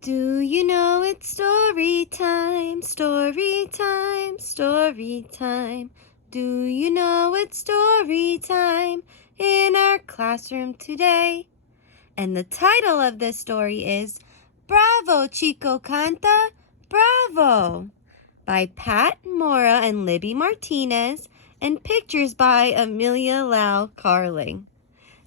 Do you know it's story time, story time, story time? Do you know it's story time in our classroom today? And the title of this story is Bravo, Chico, Canta, Bravo, by Pat Mora and Libby Martinez, and pictures by Amelia Lau Carling.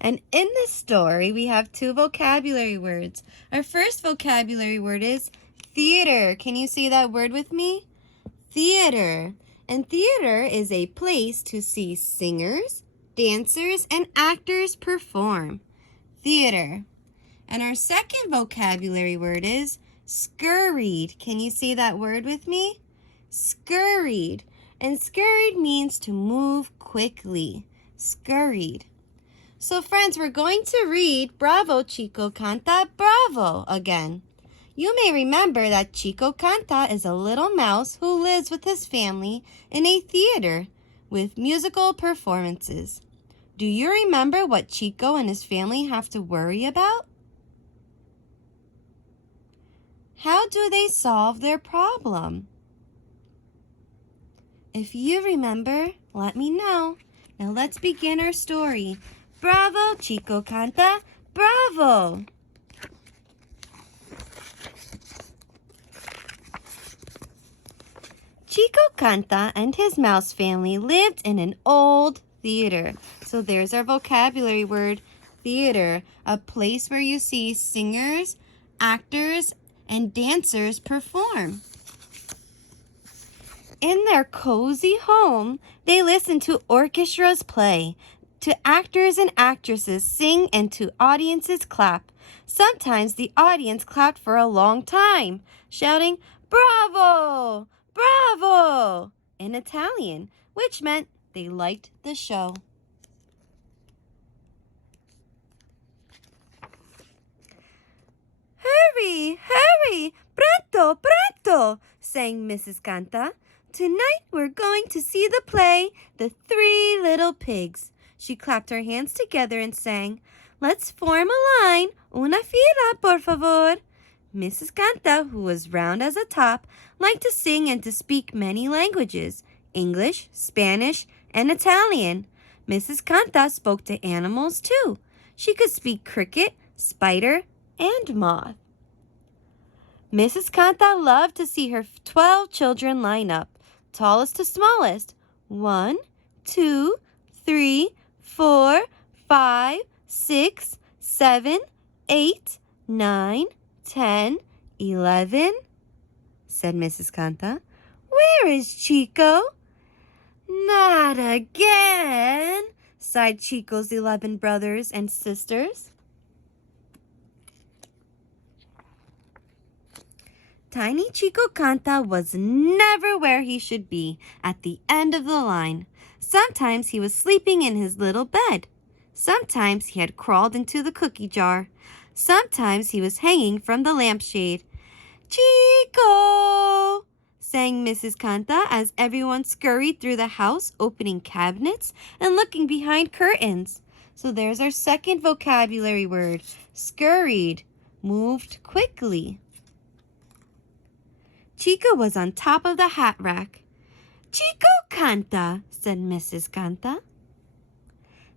And in this story, we have two vocabulary words. Our first vocabulary word is theater. Can you say that word with me? Theater. And theater is a place to see singers, dancers, and actors perform. Theater. And our second vocabulary word is scurried. Can you say that word with me? Scurried. And scurried means to move quickly. Scurried. So friends, we're going to read Bravo, Chico, Canta, Bravo again. You may remember that Chico Canta is a little mouse who lives with his family in a theater with musical performances. Do you remember what Chico and his family have to worry about? How do they solve their problem? If you remember, let me know. Now let's begin our story. Bravo, Chico, Canta, Bravo! Chico Canta and his mouse family lived in an old theater. So there's our vocabulary word, theater, a place where you see singers, actors, and dancers perform. In their cozy home, they listened to orchestras play, to actors and actresses sing, and to audiences clap. Sometimes the audience clapped for a long time, shouting, "Bravo! Bravo!" in Italian, which meant they liked the show. "Hurry, hurry! Pronto, pronto!" sang Mrs. Canta. "Tonight we're going to see the play, The Three Little Pigs." She clapped her hands together and sang, "Let's form a line, una fila, por favor." Mrs. Canta, who was round as a top, liked to sing and to speak many languages, English, Spanish, and Italian. Mrs. Canta spoke to animals too. She could speak cricket, spider, and moth. Mrs. Canta loved to see her 12 children line up, tallest to smallest. 1, 2, 3, 4, 5, 6, 7, 8, 9, 10, 11, said Mrs. Canta. "Where is Chico?" "Not again," sighed Chico's 11 brothers and sisters. Tiny Chico Canta was never where he should be, at the end of the line. Sometimes he was sleeping in his little bed. Sometimes he had crawled into the cookie jar. Sometimes he was hanging from the lampshade. "Chico!" sang Mrs. Canta as everyone scurried through the house, opening cabinets and looking behind curtains. So there's our second vocabulary word, scurried, moved quickly. Chico was on top of the hat rack. "Chico Canta," said Mrs. Canta.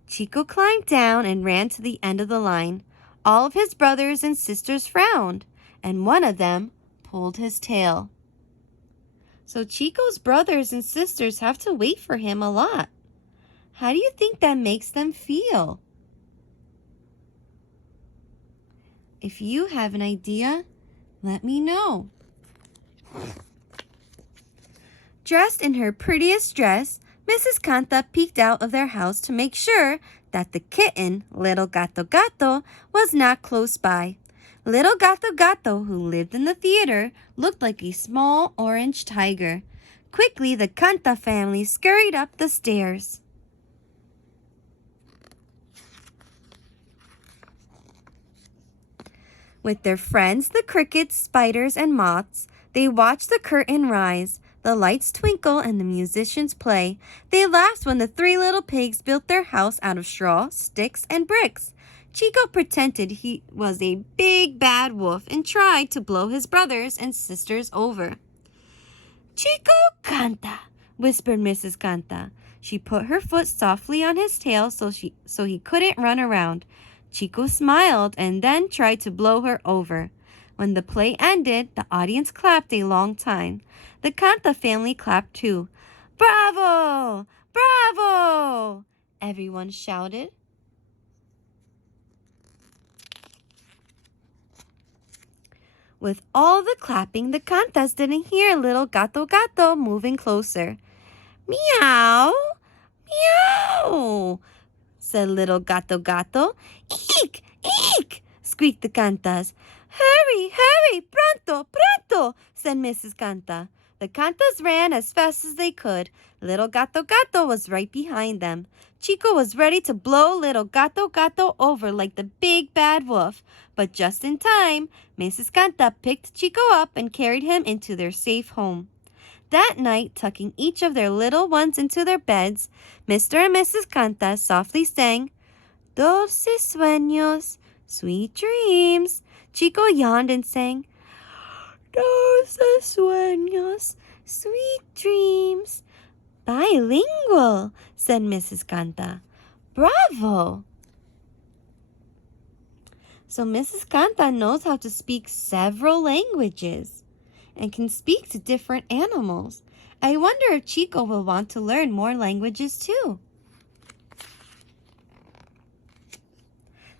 Chico climbed down and ran to the end of the line. All of his brothers and sisters frowned, and one of them pulled his tail. So Chico's brothers and sisters have to wait for him a lot. How do you think that makes them feel? If you have an idea, let me know. Dressed in her prettiest dress, Mrs. Canta peeked out of their house to make sure that the kitten, Little Gato Gato, was not close by. Little Gato Gato, who lived in the theater, looked like a small orange tiger. Quickly, the Canta family scurried up the stairs. With their friends, the crickets, spiders, and moths, they watched the curtain rise, the lights twinkle, and the musicians play. They laughed when the three little pigs built their house out of straw, sticks, and bricks. Chico pretended he was a big bad wolf and tried to blow his brothers and sisters over. Chico, Canta, whispered Mrs. Canta. She put her foot softly on his tail so he couldn't run around. Chico smiled and then tried to blow her over. When the play ended, the audience clapped a long time. The Canta family clapped too. Bravo! Bravo! Everyone shouted. With all the clapping, the Cantas didn't hear little Gato Gato moving closer. Meow! Meow! Said little Gato Gato. Eek! Eek! Squeaked the Cantas. Hurry! Hurry! Pronto! Pronto! Said Mrs. Canta. The Cantas ran as fast as they could. Little Gato Gato was right behind them. Chico was ready to blow little Gato Gato over like the big bad wolf. But just in time, Mrs. Canta picked Chico up and carried him into their safe home. That night, tucking each of their little ones into their beds, Mr. and Mrs. Canta softly sang, Dulces sueños, sweet dreams. Chico yawned and sang, Dulces sueños, sweet dreams. Bilingual, said Mrs. Canta. Bravo! So Mrs. Canta knows how to speak several languages and can speak to different animals. I wonder if Chico will want to learn more languages too.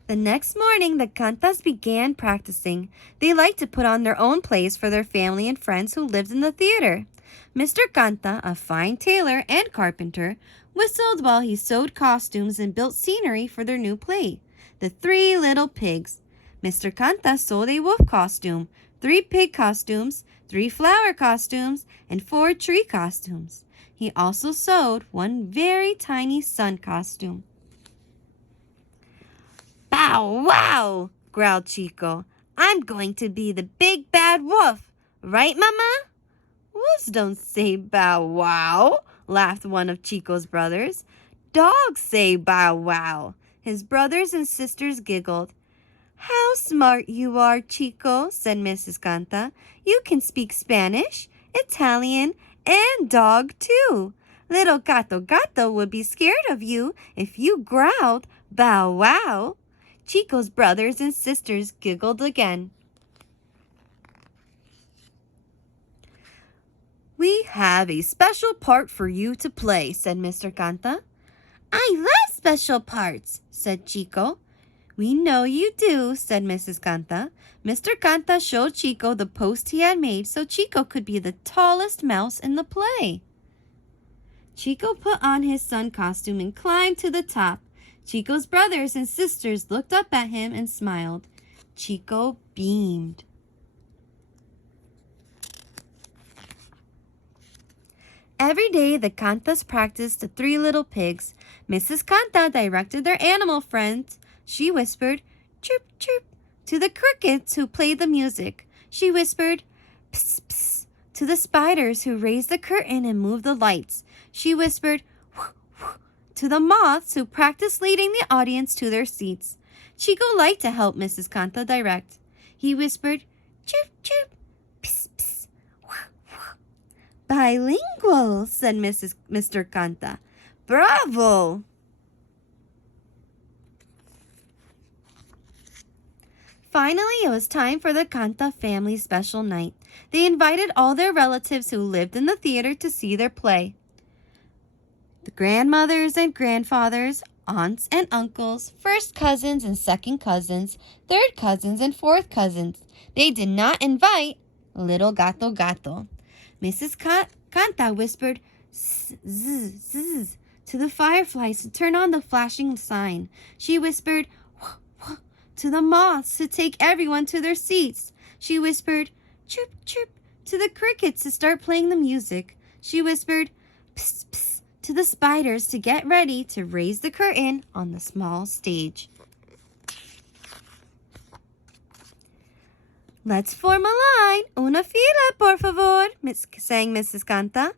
The next morning, the Cantas began practicing. They liked to put on their own plays for their family and friends who lived in the theater. Mr. Canta, a fine tailor and carpenter, whistled while he sewed costumes and built scenery for their new play, The Three Little Pigs. Mr. Canta sewed a wolf costume, 3 pig costumes, 3 flower costumes, and 4 tree costumes. He also sewed 1 very tiny sun costume. Bow wow, growled Chico. I'm going to be the big bad wolf. Right, Mama? Wolves don't say bow wow, laughed one of Chico's brothers. Dogs say bow wow. His brothers and sisters giggled. How smart you are, Chico, said Mrs. Canta. You can speak Spanish, Italian, and dog too. Little Gato Gato would be scared of you if you growled bow wow. Chico's brothers and sisters giggled again. We have a special part for you to play, said Mr. Canta. I love special parts, said Chico. We know you do, said Mrs. Canta. Mr. Canta showed Chico the post he had made so Chico could be the tallest mouse in the play. Chico put on his sun costume and climbed to the top. Chico's brothers and sisters looked up at him and smiled. Chico beamed. Every day, the Cantas practiced The Three Little Pigs. Mrs. Canta directed their animal friends. She whispered, chirp, chirp, to the crickets who played the music. She whispered, psst, psst, to the spiders who raised the curtain and moved the lights. She whispered, whoo, whoo, to the moths who practiced leading the audience to their seats. Chico liked to help Mrs. Canta direct. He whispered, chirp, chirp, psst, psst, whoo, whoo. Bilingual, said Mr. Canta. Bravo! Finally, it was time for the Canta family's special night. They invited all their relatives who lived in the theater to see their play. The grandmothers and grandfathers, aunts and uncles, first cousins and second cousins, third cousins and fourth cousins. They did not invite little Gato Gato. Mrs. Canta whispered, zzz, zzz, zzz, to the fireflies to turn on the flashing sign. She whispered, wh, wh, to the moths to take everyone to their seats. She whispered, chirp, chirp, to the crickets to start playing the music. She whispered, psst, psst, to the spiders to get ready to raise the curtain on the small stage. Let's form a line. Una fila, por favor, sang Mrs. Canta.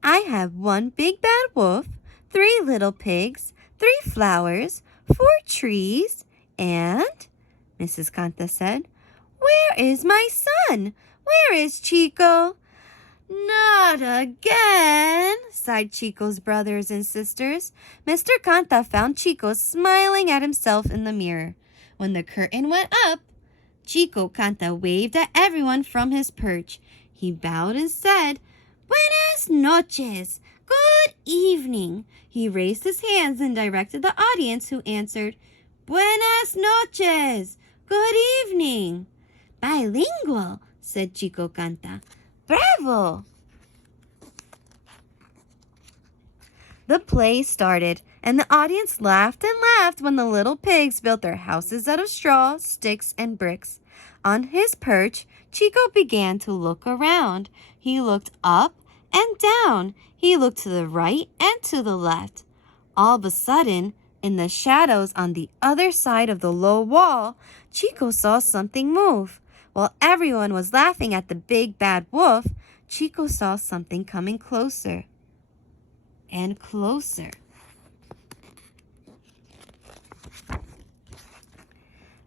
I have 1 big bad wolf, 3 little pigs, 3 flowers, 4 trees, And Mrs. Canta said, "Where is my son? Where is Chico?" "Not again," sighed Chico's brothers and sisters. Mr. Canta found Chico smiling at himself in the mirror. When the curtain went up, Chico Canta waved at everyone from his perch. He bowed and said, "Buenas noches, good evening." He raised his hands and directed the audience, who answered, "Buenas noches, good evening." "Bilingual," said Chico Canta. "Bravo!" The play started, and the audience laughed and laughed when the little pigs built their houses out of straw, sticks, and bricks. On his perch, Chico began to look around. He looked up and down. He looked to the right and to the left. All of a sudden, in the shadows on the other side of the low wall, Chico saw something move. While everyone was laughing at the big bad wolf, Chico saw something coming closer and closer.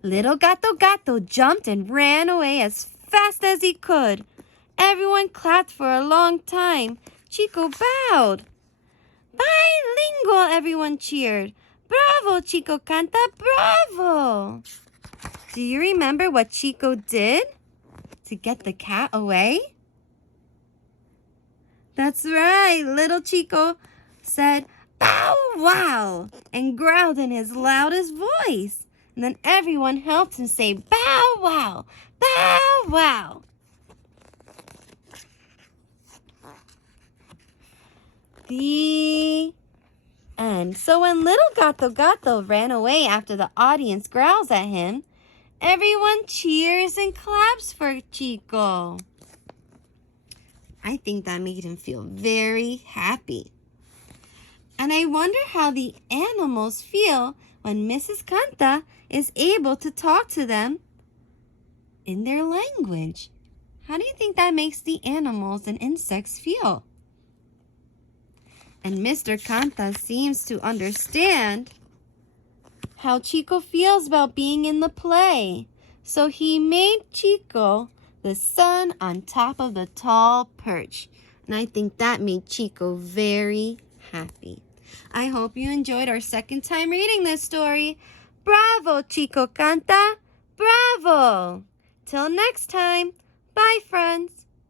Little Gato jumped and ran away as fast as he could. Everyone clapped for a long time. Chico bowed. "Bilingual," everyone cheered. "Bravo, Chico Canta, bravo!" Do you remember what Chico did to get the cat away? That's right, little Chico said, "Bow wow," and growled in his loudest voice. And then everyone helped him say, "Bow wow, bow wow." The end. So when little Gato ran away after the audience growls at him, everyone cheers and claps for Chico. I think that made him feel very happy. And I wonder how the animals feel when Mrs. Canta is able to talk to them in their language. How do you think that makes the animals and insects feel? And Mr. Canta seems to understand how Chico feels about being in the play. So he made Chico the sun on top of the tall perch. And I think that made Chico very happy. I hope you enjoyed our second time reading this story. Bravo, Chico Canta! Bravo! Till next time. Bye, friends.